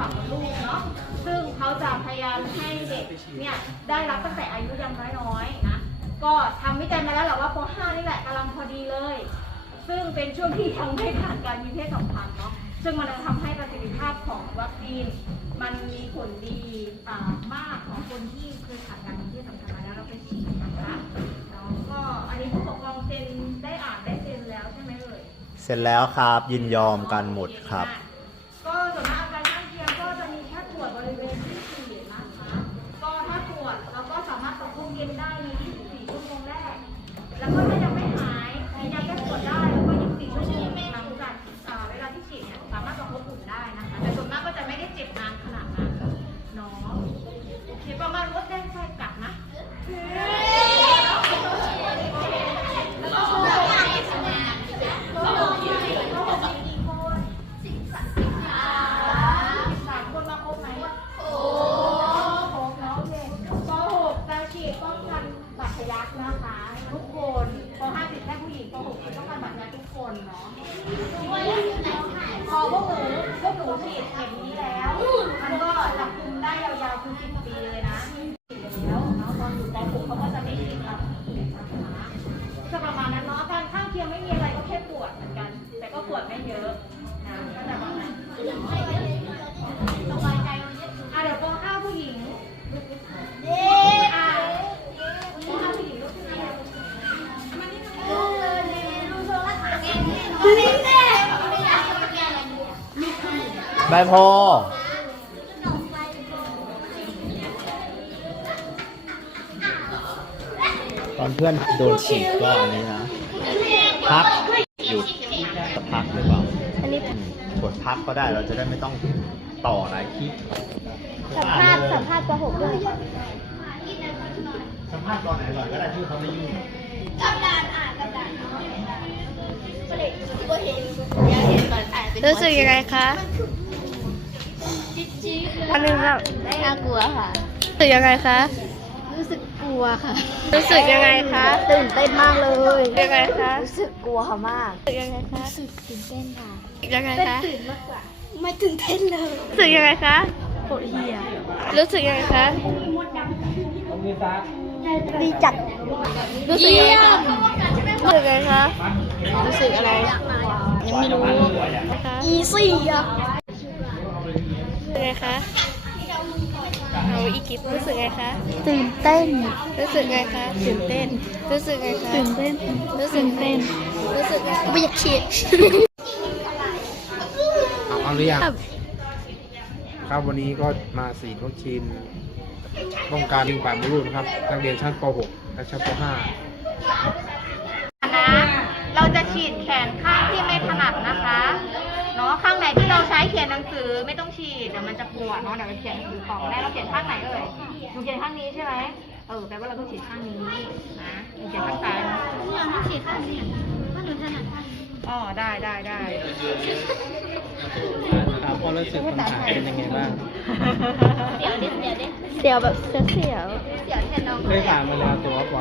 ฝั่งลูกเนาะซึ่งเขาจะพยายามให้เด็กเนี่ยได้รับตั้งแต่อายุยังน้อยๆนะก็ทำวิจัยมาแล้วแหละว่าป .5 นี่แหละกำลังพอดีเลย ซึ่งเป็นช่วงที่ยังไม่ผ่านการมีเพศสัมพันธ์เนาะซึ่งมันจะทำให้ประสิทธิภาพของวัคซีน มันมีผลดีอ่ามากของคนที่เคยผ่านการมีเพศสัมพันธ์มาแล้วเราไปฉีดนะคะแล้วก็อันนี้ผู้ปกครองเซ็นได้อ่านได้เซ็นแล้วใช่ไหมเอ่ยเสร็จแล้วครับยินยอมกันหมดครับ บโพตอนเพื่อนโดนฉีดก็อันนี้นะ พักหยุดสักพักหรือเปล่าอันนี้กดพักก็ได้เราจะได้ไม่ต้องต่อหลายคลิปสัมภาษณ์สัมภาษณ์ป .6 ด้วยสัมภาษณ์ตอนไหนก่อนก็ได้ที่เขาไม่ยุ่งรู้สึกยังไงคะ อันนึงครับน่ากลัวค่ะ รู้สึกยังไงคะ รู้สึกกลัวค่ะ รู้สึกยังไงคะ ตื่นเต้นมากเลยยังไงคะ รู้สึกกลัวมากรู้สึกยังไงคะ รู้สึกตื่นเต้นค่ะยังไงคะตื่นมากกว่า ไม่ตื่นเต้นเลย รู้สึกยังไงคะปวดเหียรู้สึกยังไงคะดีจัดรู้สึกยังไงคะรู้สึกยังไงคะ รู้สึกอะไร ยังไม่รู้นะคะอีซี่อะรู้ สึกไงคะเอาอีกิฟรู้สึกไงคะตื่นเต้น รู้สึกไงคะตื่นเต้น รู้สึกไงคะตื่นเต้น รู้สึกเต้น รู้สึกไงคะไม่อยากฉีดเอาหรือยังครับวันนี้ก็มาฉีดวัคซีนป้องกันลิงป่ามดลูกนะครับนักเรียนชั้นป .6 และชั้นป .5 นะเราจะฉีดแขนข้างที่ไม่ถนัดนะคะเนาะข้างไหนที่เราใช้เขียนหนังสือไม่ต้องฉีดเดี๋ยวมันจะปวดเนาะเดี๋ยวเราเขียนหนังสือต่อได้เราเขียนข้างไหนเอ่ยหนูเขียนข้างนี้ใช่ไหมเออแปลว่าเราต้องฉีดข้างนี้นะหนูเขียนข้างซ้ายนะอยากให้ฉีดข้างนี้ว่าหนูถนัดข้างนี้อ๋อได้ได้ได้ครับความรู้สึกคำถามเป็นยังไงบ้างเดี๋ยวดิเดี๋ยวดิเสียวแบบเสียวเสียวเดี๋ยวแทนน้องเคยผ่านมาแล้วแต่ว่าป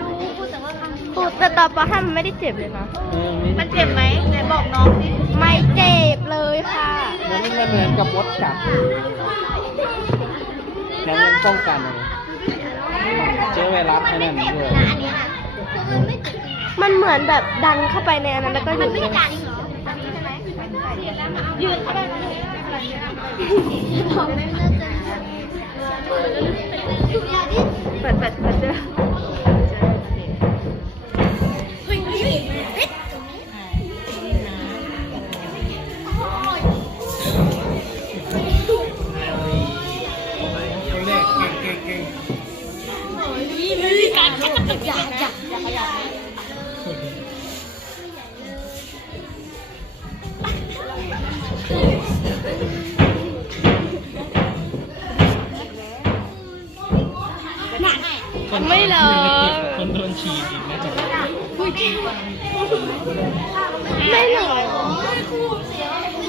รู้พูดแต่ว่าข้า งพูดแต่ตอนปห้ามันไม่ได้เจ็บเลยนะ .5 เออมันเจ็บไหมไหนบอกน้องสิไม่เจ็บเลยค่ะ มันไม่เหมือนกับมดกัดแล้วมันป้องกันอะไรเชื้อไวรัสไอ้นั่นด้วยอันนี้น่ะคือมันไม่ติดมันเหมือนแบบดันเข้าไปในอันนั้นแล้วก็หยุดไม่เลได้ยการอีกเหรออันนี้ใช่ไหมยืนเข้าไปนะผมน่าจะสุดยอดดิเปิดเปิดเปิดเจอ อย่าอย่าอย่าขยับไม่หรอ คนโดนฉีดอีกนะจ๊ะไม่หรอ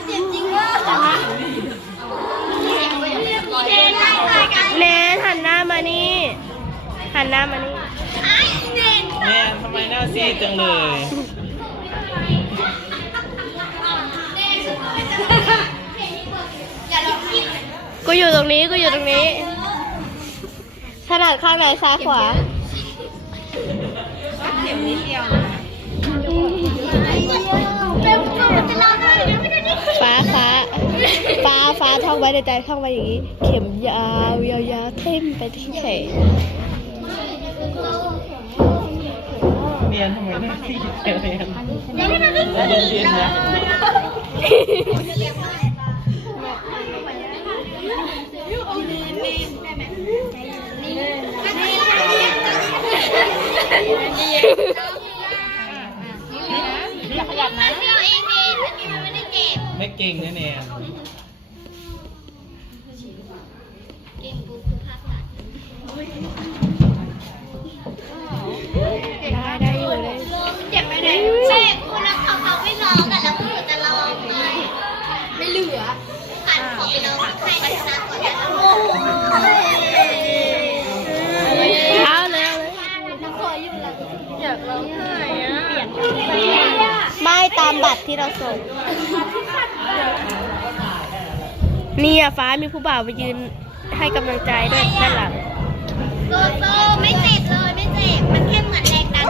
เจ็บจริงวะเนทหันหน้ามานี่ หันหน้ามานี่ แม่ทำไมหน้าซีดจังเลย กูอยู่ตรงนี้กูอยู่ตรงนี้ถนัดข้างไหนซ้ายขวาเข็มนิดเดียวฟ้าฟ้าฟ้าฟ้าท่องไว้ในใจท่องไว้อย่างนี้ เข็มยาวยาวยาวเท่มไปที่แขน รียนทำไมได้สี่เรียนเรียนเรียนนะอย่าขยับนะไม่เก่งแน่แน่ได้ ที่เราส่ง นี่อะฟ้ามีผู้บ่าวมายืนให้กำลังใจด้วยด้านหลังโซโซไม่เจ็บเลยไม่เจ็บ มันแค่เหมือนแรงดัน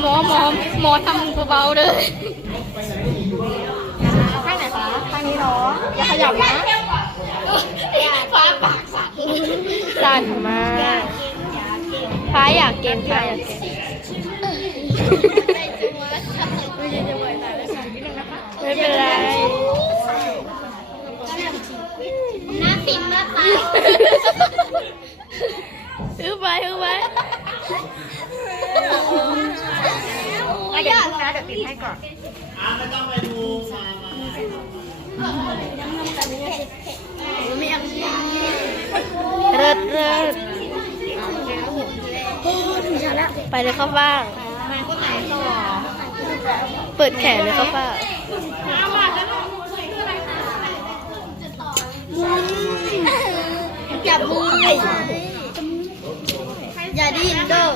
หมอหมอหมอทำเบาๆเลยข้างไหนคะข้างนี้เนาะอย่าขยับนะฟ้าปากสั่นสั่นมากฟ้าอยากเกณฑ์ฟ้าอยากเกณฑ์ ไม่เป็นไรหน้าฟินมากไปฮึบไปฮึบไปอะเดี๋ยวลูกนะเดี๋ยวติดให้ก่อนมาเอาเริดเริดไปเลยเข้าบ้าง เปิดแขนเลยเข้าบ้างจับมืออย่าดิ้นเด้อ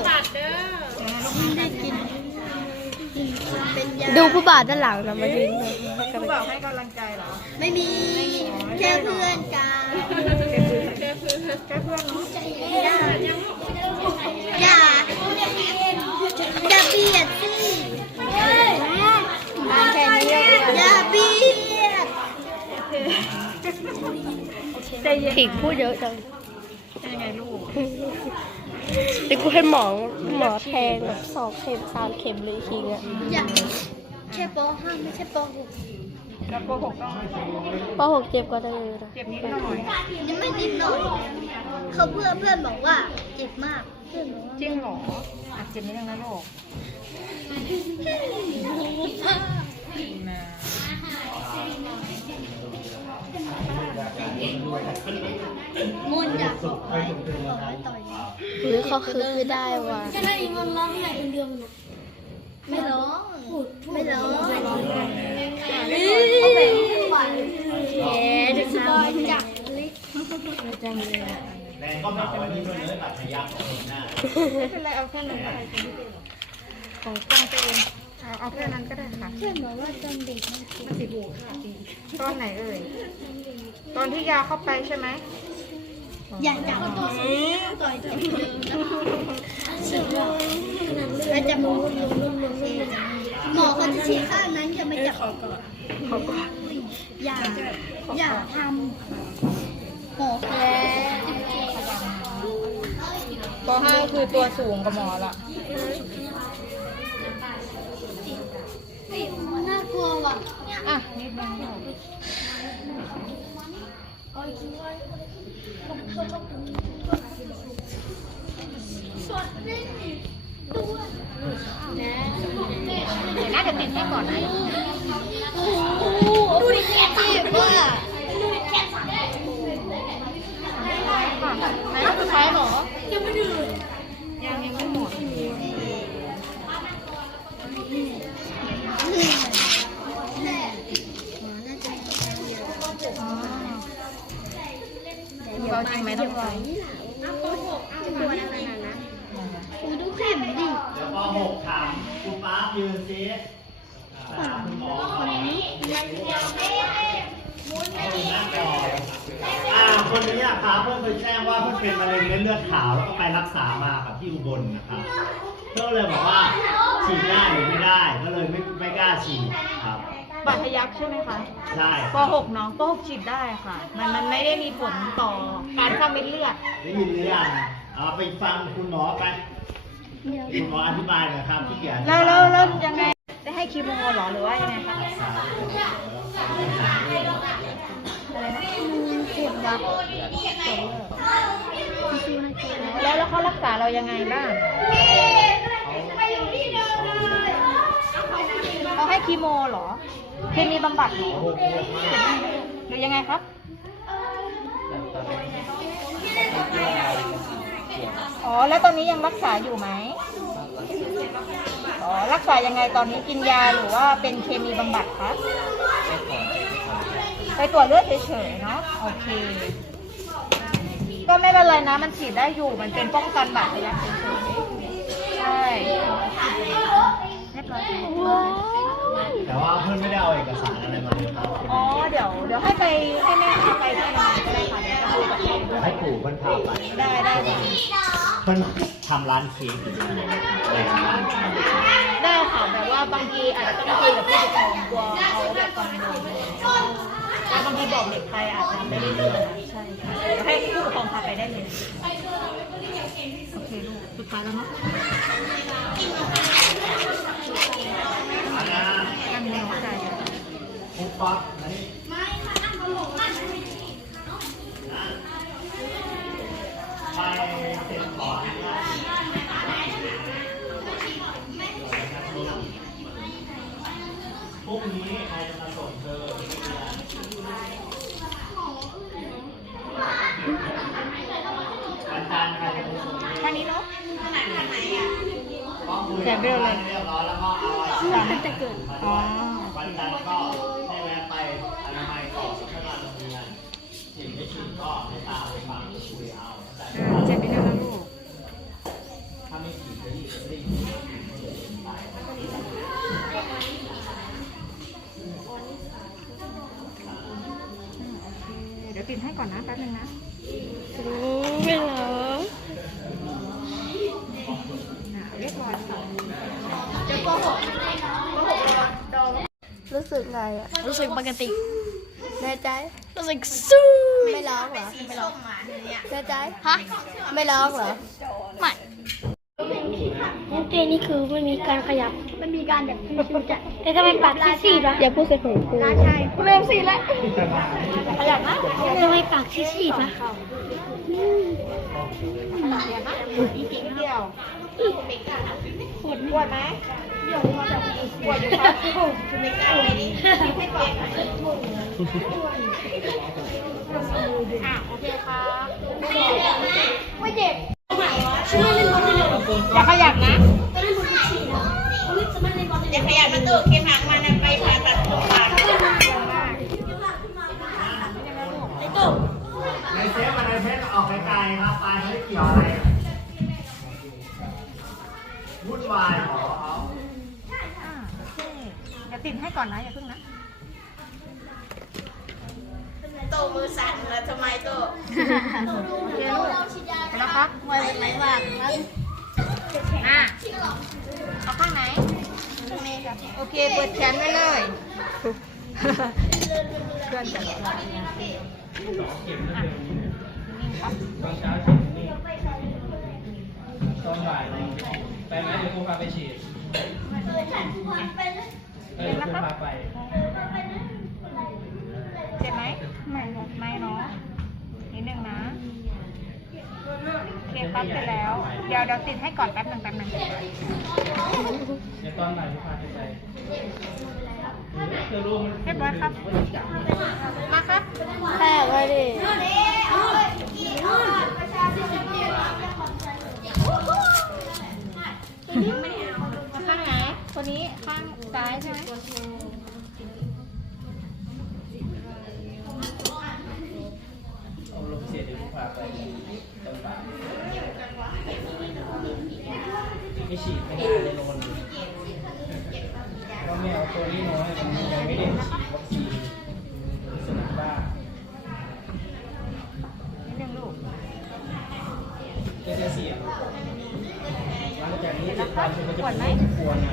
เป็นยาดูผู้บ่าวด้านหลังนะมายืนให้กำลังบอกใจให้กำลังใจเหรอ ไม่มี แค่เพื่อนกัน อย่า อย่าเบียดสิอย่าเบียดถิงพูดเยอะจังเป็นยังไงลูกเดี๋ยวกูให้หมอหมอแทงแบบสองเข็มสามเข็มเลยทีเนี้ยอย่าแค่ปห้าไม่ใช่ปหก แล้วโกหกต้องปหกเจ็บกว่าเดิมนะเจ็บนิดหน่อยยังไม่นิดหน่อยเขาเพื่อนเพื่อนบอกว่าเจ็บมากเพื่อนบอกว่าจริงเหรออะเจ็บนิดนึงนะลูกนะมุนอยากบอกไว้บอกไว้ต่อยหรือเขาคือได้ว่ะก็ได้อีมันร้องไห้คนเดียว ไม่ร้องไม่ร้องเอ๊ะเด็กบอยจักลิกไม่เป็นไรเอาแค่นั้นได้ของกล้องตัวเองเอาเอาแค่นั้นก็ได้ค่ะเพื่อนบอกว่าจนเด็กมันสิบหูค่ะตอนไหนเอ่ยตอนที่ยาเข้าไปใช่ไหมอยากจับต่อยต่อยเดิม แล้วจะมุนมุนมุนมุนหมอเขาจะชี้ข้างนั้นจะไม่จับอย่าอย่าทำหมอแพ้ป .5 คือตัวสูงกับหมอละน่ากลัวว่ะอะนิดนึงลูก เดี๋ยวน่าจะติดให้ก่อนนะดูดิเจ็บว่ะไหนสุดท้ายหรอ ยังไม่ดื่มยังยังไม่หมดเบาจริงไหมต้องลอง ดูแข็มดิ ป .6 ถามครูป๊ายืนซิถามคุณหมอก่อนคนนี้อะครับเพื่อนเคยแจ้งว่าเพื่อนเป็นมะเร็งเม็ดเลือดขาวแล้วก็ไปรักษามากับที่อุบลนะครับเพื่อนเลยบอกว่าฉีดได้หรือไม่ได้ก็เลยไม่ไม่กล้าฉีดครับบัตรทะยักใช่ไหมคะใช่ป .6 น้องป .6 ฉีดได้ค่ะ มันมันไม่ได้มีผลต่อการสร้างเม็ดเลือด ได้ยินหรือยังเอาไปฟังคุณหมอไป คุณหมออธิบายหน่อยครับที่เกียรติแล้วแล้วแล้วยังไงได้ให้คีโมเหรอหรือว่ายังไงคะรักษาเจ็บวัดแล้วแล้วเขารักษาเรายังไงบ้างเขาให้คีโมเหรอเคมีบำบัดเหรอหรือยังไงครับ อ๋อ แล้วตอนนี้ยังรักษาอยู่ไหมอ๋อ รักษายังไงตอนนี้กินยาหรือว่าเป็นเคมีบำบัดคะไปตรวจเลือดเฉยๆเนาะ โอเค ก็ไม่เป็นไรนะ มันฉีดได้อยู่ มันเป็นป้องกันบาดทะยักเฉยๆใช่เรียบร้อยว้าวแต่ว่าเพื่อนไม่ได้เอาเอกสารอะไรมาเลยครับอ๋อ เดี๋ยว เดี๋ยวให้ไปให้แม่พาไปที่โรงพยาบาลก็ได้ ให้ปู่เพื่อนพาไปได้ได้ได้เพื่อนทำร้านเค้กอยู่ด้วยเลยร้านเค้กได้ค่ะแบบว่าบางทีอาจจะต้องคุยกับผู้ปกครองกลัวเขาแบบกังวลอะไรอย่างเงี้ยแล้วบางทีบอกเด็กไปอาจจะไม่ได้เรื่องนะใช่ค่ะเดี๋ยวให้ผู้ปกครองพาไปได้เลยโอเคลูกสุดท้ายแล้วเนาะอันนะนั่นเองใจอะปุ๊บปั๊บอันนี้ ไปเซ็นขออนุญาตพรุ่งนี้ใครจะมาส่งเธอวันจันทร์ใครจะมาส่งเธอแค่นี้เนาะก็คุยแจกเรื่องเลยเรียบร้อยแล้วก็เอาสามจะเกิดอ๋อ ยวติดให้ก่อนนะแป๊บนึงนะอืมไม่เหรออ่าเรียบร้อยค่ะเดี๋ยวป .6 ป .6 ดอลรู้สึกไงอะรู้สึกปกติแน่ใจ รู้สึกสู้ไม่ร้องเหรอ ไม่ร้องแน่ใจ ฮะ ไม่ร้องเหรอ ไม่โอเคนี่คือไม่มีการขยับ มันมีการแบบชิวๆจะ แต่ทำไมปากซีดๆวะอย่าพูดใส่หูกูราชัยเริ่มซีดแล้วขยับนะทำไมปากซีดๆวะขยับนะอีกนิดเดียวปวดปวดไหมปวดอยู่ครับไม่กล้าเลยดิให้ก่อนอะโอเคครับไม่เจ็บอย่าขยับนะ จะขยันมาตู้เข็มหักมานะไปผ่าตัดตรงปากในเซฟกับในเพชรออกไกลๆครับไปไม่เกี่ยวอะไรวุ่นวายหมอเขาอ่าโอเคเดี๋ยวติดให้ก่อนนะอย่าเพิ่งนะโตมือสั่นแล้วทำไมโตโอเคลูกแล้วครับไว้เป็นไรบ้างอะเอาข้างไหน โอเค เปิดแขนไว้เลยเพื่อนจะอะนิ่งครับตอนบ่ายไปไหมเดี๋ยวครูพาไปฉีดเออครูพาไปเจ็บไหมไม่ไม่เนาะนิดนึงนะ โอเคครับเสร็จแล้ว เดี๋ยวเดี๋ยวติดให้ก่อนแป๊บหนึ่งแป๊บหนึ่งเดี๋ยวตอนบ่ายครูพาไปไปเธอรู้มันเรียบร้อยครับ มาครับแพ้ไว้ดิข้างไหนคนนี้ข้างซ้ายใช่ไหมเอาลงเสียเดี๋ยวครูพาไป ไม่ฉีดไม่ได้เลยโดนก็ไม่เอาตัวนี้น้อยมันยังไม่ได้ฉีดวัคซีนสนุกบ้าแกจะเสียหลังจากนี้ทุกวัจะปวดไหมปวดนะ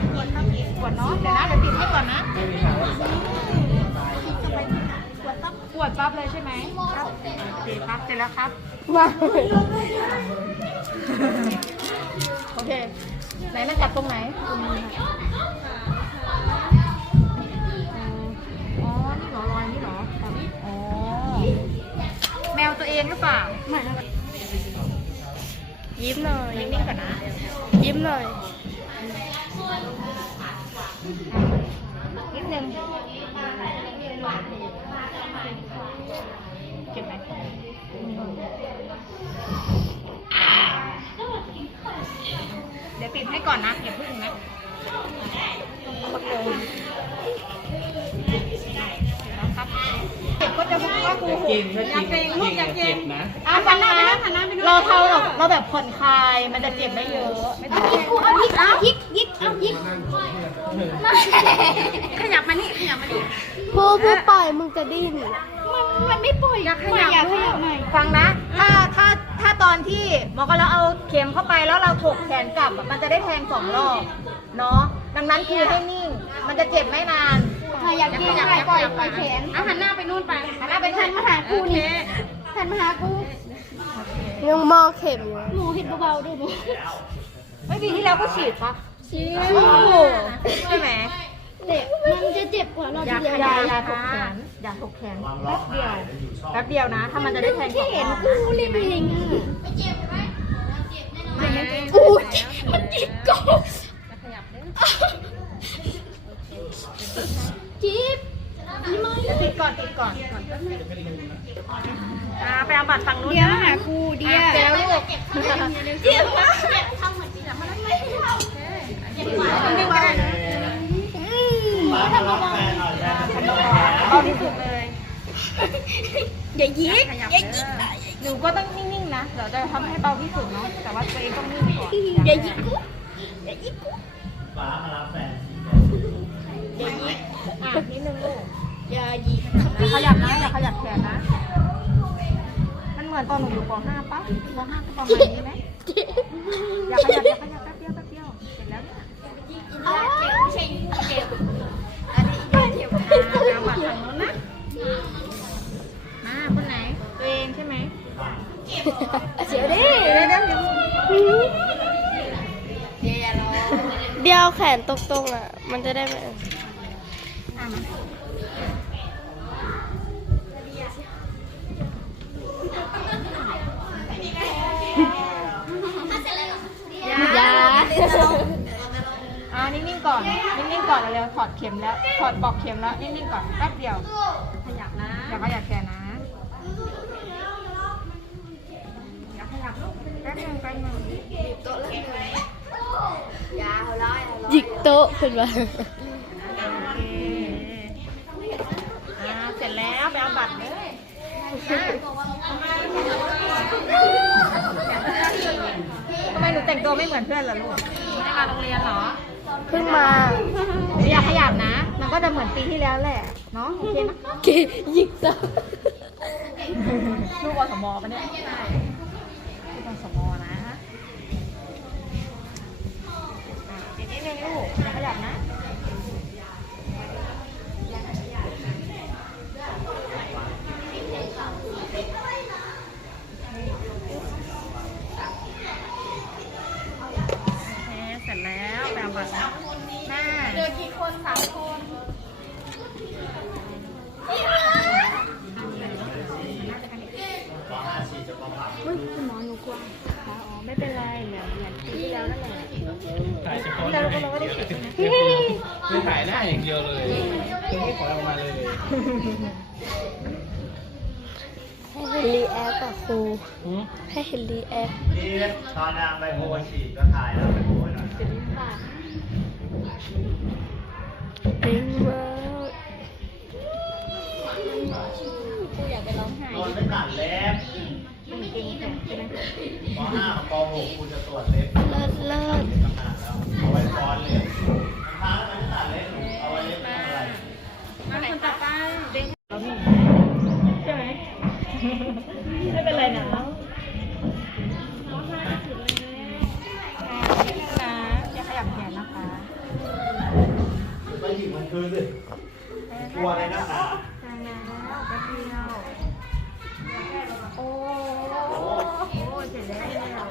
ปวดเนาะเดี๋ยวนะเดี๋ยวติดให้ก่อนนะไม่มีทางรักษาตาย ปวดปั๊บเลยใช่ไหมครับโอเคครับเสร็จแล้วครับว้าโอเค ไหนมันจับตรงไหนตรงนี้ค่ะอ๋อนี่เหรอรอยนี่เหรอครับอ๋อแมวตัวเองหรือเปล่าไม่ยิ้มหน่อยนิ่งๆก่อนนะ ยิ้มหน่อยนิดนึง เจ็บไหมเดี๋ยวปิดให้ก่อนนะอย่าพึ่งนะนะครับเจ็บก็จะพูดว่าครูจริงถ้าจริงจริงอะเจ็บนะอะฟังนะเราเท่าแบบเราแบบผ่อนคลายมันจะเจ็บไม่เยอะไม่ต้องยิกกูเอายิกเอายิกยิกเอายิกขยับมานี่ขยับมานี่พูดพูดปล่อยมึงจะดิ้น มันไม่ปล่อยอยากขยับอยากขยับหน่อยฟังนะ ถ้าถ้าถ้าตอนที่หมอก็เราเอาเข็มเข้าไปแล้วเราถกแขนกลับอะมันจะได้แทงสองรอบเนาะ ดังนั้นคือให้นิ่ง มันจะเจ็บไม่นานขยับยิกปล่อยปล่อยแขนเอาหันหน้าไปนู่นไปหันหน้าไปหันมาหากูนี่หันมาหากูยังมองเข็มอยู่หนูเห็นเบาๆด้วยหนูไม่ปีที่แล้วก็ฉีดปะชี้โอ้โหใช่ไหม เด็กมันจะเจ็บกว่าเราอย่าทีเดียวอย่าอย่าถกแขนอย่าถกแขนแป๊บเดียวแป๊บเดียวนะ ถ้ามันจะได้แทงสองรอบกูรีบไปยิงอะอู้มันจิกกูจิ๊บนี่มั้ยติดก่อนติดก่อนก่อนอ่าไปเอาบัตรฝั่งนู้นเดี๋ยวนะหาครูเดียวเดี๋ยวลูกเจ็บมากเจ็บทำเหมือนจริงแต่มันไม่เท่าเจ็บกว่า ดึงก็ได้นะ ป้ามารับแฟนหน่อยแฟนจะเป็นแผล เบาที่สุดเลย อย่ายิกขยับเด้อหนูก็ต้องนิ่งๆนะ เดี๋ยวจะทำให้เบาที่สุดเนาะ แต่ว่าตัวเองต้องนิ่งก่อนอย่ายิกกูอย่ายิกกูป้ามารับแฟนอย่ายิกอะนิดนึงลูกอย่ายิกอย่าขยับนะอย่าขยับแขนนะ มันเหมือนตอนหนูอยู่ป .5 ปะป .5 ก็ประมาณนี้ไหมอย่าขยับอย่าขยับแป๊บเดียวแป๊บเดียวเสร็จแล้วเนี่ยอ๋อเจ็บเจ็บอันนี้อีกเจ็บอะไปเอาบัตรฝั่งนู้นนะมา เสียวดิเดี๋ยวเดี๋ยวแขนตรงๆอะ มันจะได้ไม่อะมายาอ่านิ่งๆก่อน นิ่งๆก่อนเร็วๆถอดเข็มแล้ว ถอดปลอกเข็มแล้ว นิ่งๆก่อน แป๊บเดียว ขยับนะ อย่าขยับแขน หยิกโต๊ะขึ้นมาโอเคอ่าเสร็จแล้วไปเอาบัตรเลยทำไมหนูแต่งตัวไม่เหมือนเพื่อนล่ะลูกไม่ได้มาโรงเรียนเหรอ เพิ่งมาอย่าขยับนะ มันก็จะเหมือนปีที่แล้วแหละ เนาะโอเคนะเกหยิกโต๊ะลูกอสมปะเนี่ย ลูกขยับนะ โอเค เสร็จแล้วแบบบัตรแม่ เดือกี่คนสามคน ป้าฉีดจะป้องกัน ไม่เป็นไรเหมือนเหมือนปีที่แล้วนั่นแหละ ถ่ายเฉพาะเลยไม่ถ่ายหน้าอย่างเดียวเลยคือไม่ขอออกมาเลย ให้เห็นรีแอคกับครูหืมให้เห็นรีแอคนี่ตอนนางไปโพฉีดก็ถ่ายแล้วไปโพหน่อยเก่งมากกูอยากไปร้องไห้ตอนไม่ตัดเล็บป .5 กับป .6 คุณจะตรวจเล็บเลิศเลิศต่างหากแล้วเอาไว้ฟ้อนเล็บ คนต่อไปเด้งใช่ไหมไม่เป็นไรนะอย่าขยับแขนนะคะไปหยิบมันคืนสิกลัวอะไรนะทางานแล้วแป๊บเรียวโอ้โหเสร็จแล้ว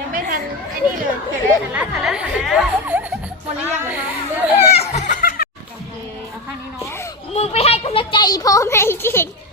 ยังไม่ทันไอ้นี่เลยเสร็จแล้วเสร็แล้วเสร็แล้ว แ